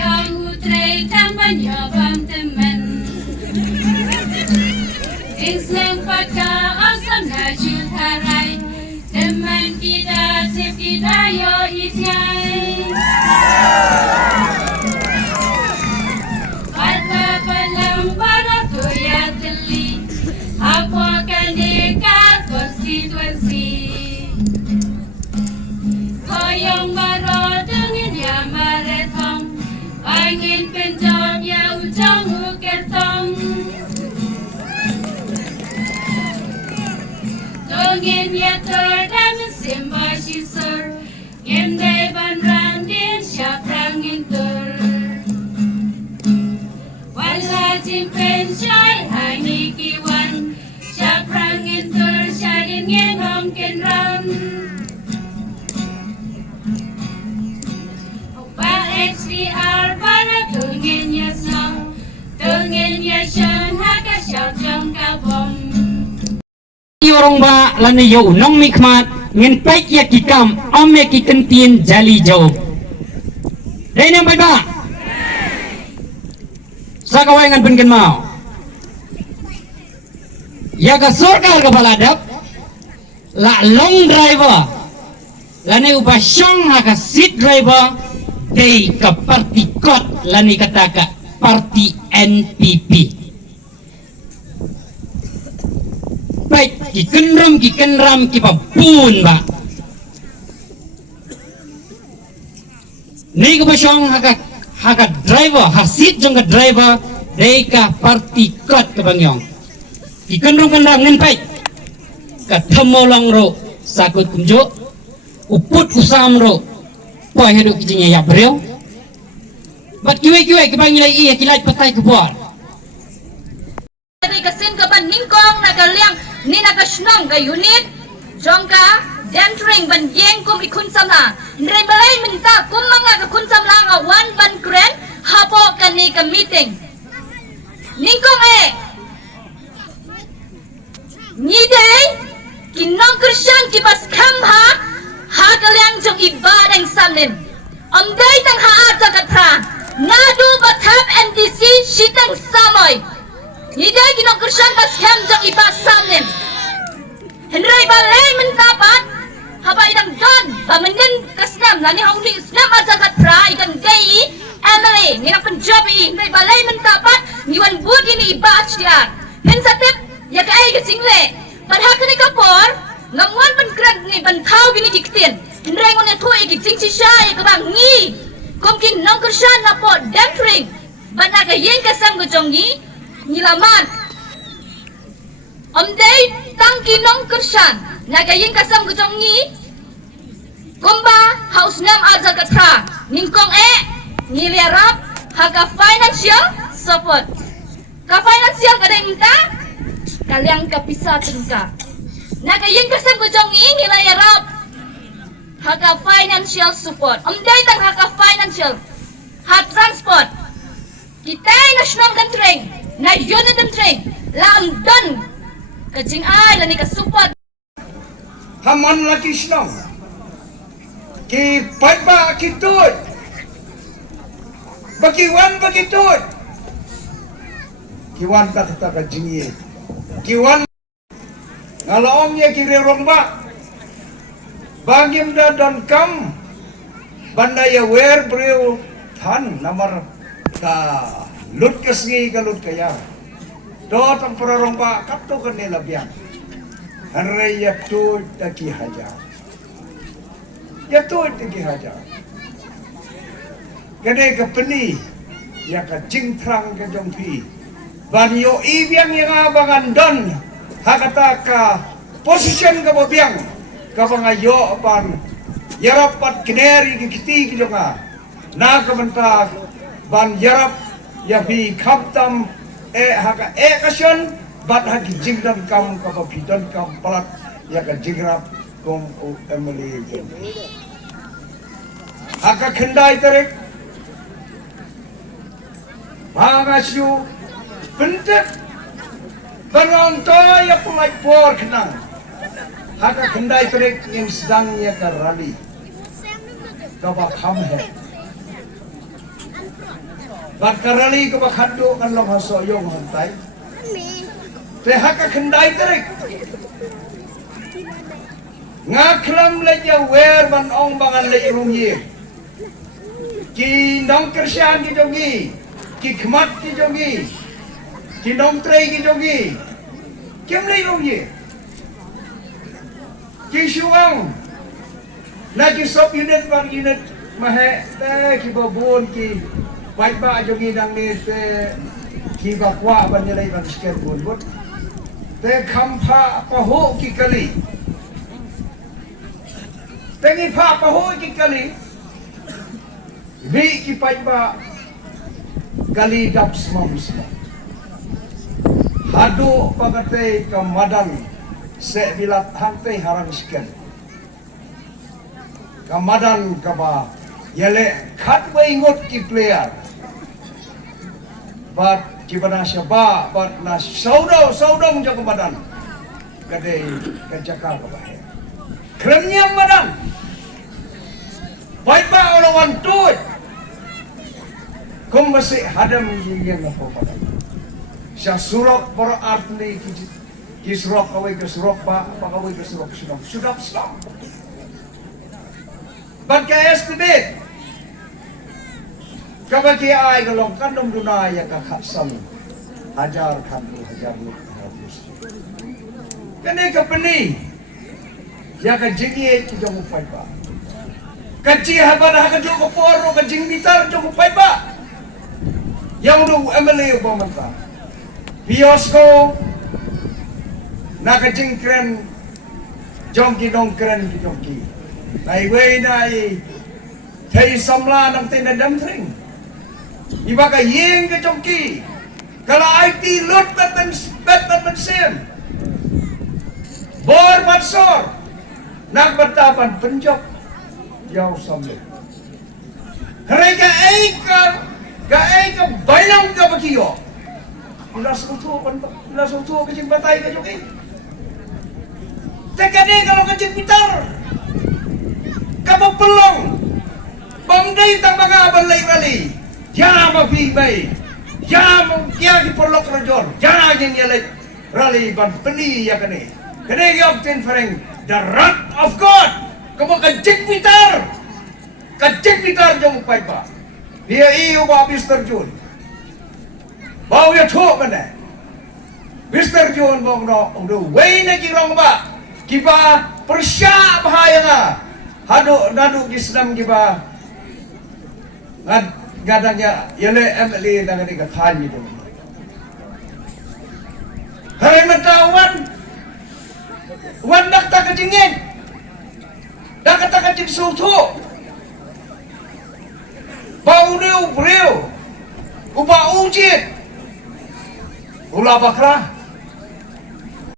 ang utray tamanya temen. Islam pagkaasam na jutharai, teman kita sip kita yo isyai. Harta palang barato ya teli, apa akan dekat konstituensi. Soyong baro dengan ya maretong, angin penjam ya ujang ukertong. Dongin ya terdam simba shisur, gendai bandran din syaprang intur. Wala jimpen syai hani kiwan, syaprang intur syadin ngenong kenram. HDR para tungin ya snow, tungin ya shen haka xiao zheng ka bom. Yorong ba lana yo nong mikmat ngin pek ya kikam om ya kikentin jali jo. Dai nang bai ba. Sa kawai ngan pengen mau. Ya ka sarkar ka baladap la long driver lana upa syong haka seat driver dei ka parti kot lani kataka parti NPP. Baik ki kenram ki papun ba. Nei ka pasyong haka driver hasit jong ka driver dei ka parti kot ka bangyong. Ki kenram ngen baik ka thamolong ro sakut kumjo uput usam ro Poi hidup kijingnya ya beliau. Bat kiwe kebangilai iya kilai patai kebuar. Dari kesin ke ban ningkong naga liang ni naga shnong ke unit jongka dentring ban yeng kum ikun samla. Ndrai balai minta kum manga ke kun samla ngawan ban kren hapo kan ni ke meeting. Ningkong ni dei kinong Krisyan kipas kamha ha kaliang jong ibadang samnin amday tang haata katra nadu batap NDC shitang samoy niday kinong Krisyan pas kam jong ibad samnin henry balay mentapat haba idang don bamenin kasnam nani hauli islam aja katra idang dei Emily nginang Punjabi henry balay mentapat niwan budi ni ibad siya hen satip ya kay kasingle padhak ni kapor ngamuan pengrag ni bantau gini diktin indrai ngone tu igi jingsi syai ke bang ni komkin nong Krisyan na po dentring banaga yen kasam gojongi nilaman omdei tangki nong Krisyan naga yen kasam gojongi komba haus nam aja katra ningkong niliarap haga financial support ka financial kada minta kaliang kapisa tingka naga yen kasam gojongi nilai arab haka financial support amday tang haka financial ha transport kita national dentring na unit dentring la amdan kajing ay lani ka support haman laki snong ki padba kitut bagi tut kiwan kata kajingi kiwan ngalong ya kiri romba bagim da don kam bandaya wer breu than namar ka lut kesngi ka lut kaya do tang para romba kapto kan nila biang hanre ya tu taki haja ya tu taki haja kene ka peni ya ka jingtrang ka jongpi ban yo ibiang yang abangan don hakata ka position ka bobiang ka bangayo pan yarapat kineri kiti kilonga na ka banta ban yarap ya bi kaptam haka kasyon bat haki jingdan kam ka bapidan kam palat ya ka jingrap kom Emily haka kendai tarik Pangasyu bentuk Penonton yang pulai por kenang haka kendai tarik yang sedangnya ke rally kabak hamhe Bat karali ka bakhado kan long haso yong hantai. Te haka kendai terik. Ngaklam leja wer ban ong bangan le rumye. Ki nong kersian ki jongi, ki khmat ki jongi, ki nong trei ki jongi. Kim le rumye. Ki shuang. Na ki sop unit ban unit mahe te ki babon ki baik ba jongi nang ni te ki bakwa ban nilai ban sket bun bun. Te khampa paho ki kali. Tengi pa paho ki kali. Bi ki pai ba kali dap semua. Hadu pagate ka madan se bilat hantai harang sken. Ka madan ka ba yele khat ba ingot ki player. Bat ki bana syaba bat na saudong jaga madan. Kade ka jaka ka ba. Kremnya madan. Baik ba olawan tuit. Kung masih hadam yang apa pada. Siya surok para artni ki surok kawai ke surok pa kawai ke surok sudah stop. Bagka estimate. Kabaki ay galong kandom dunaya ka khapsam hajar khandu hajar lu habis. Kene ka pani ya ka jingi ki jong pai pa. Kaji habana ka jong ko poro ka jing bitar jong pai pa. Yang du MLA pemanta. Biosko na ka jing kren jong kren ki jong ki. Nai wei nai thei samla nang te na dam thring. Iba ka yeng ke jong ki. Kala IT lut bet ben sen. Bor matsor. Nak batapan penjok jauh samle. Mereka ka bainang ka bagiyo. Ulas utuh ke jing batai ka jong ki. Tekade kalau ka jing pitar. Kamu pelong bangdai tang mga abalay rali jana mabibay jana kaya kiporlok rajon jana yang yalit rali ban peni ya kene obtain fereng the wrath of God kamu kajik pitar jong pai ba dia iyo ba Mr. Jun bau ya thok mana Mr. Jun bang no way na kirong ba kiba persya bahaya nga hado nadu Islam giba gadangnya yele MLA nang ni kathan ni dong hari matawan dak ta kajingin dak ta kajing sutu bau breu uba ujit ula bakra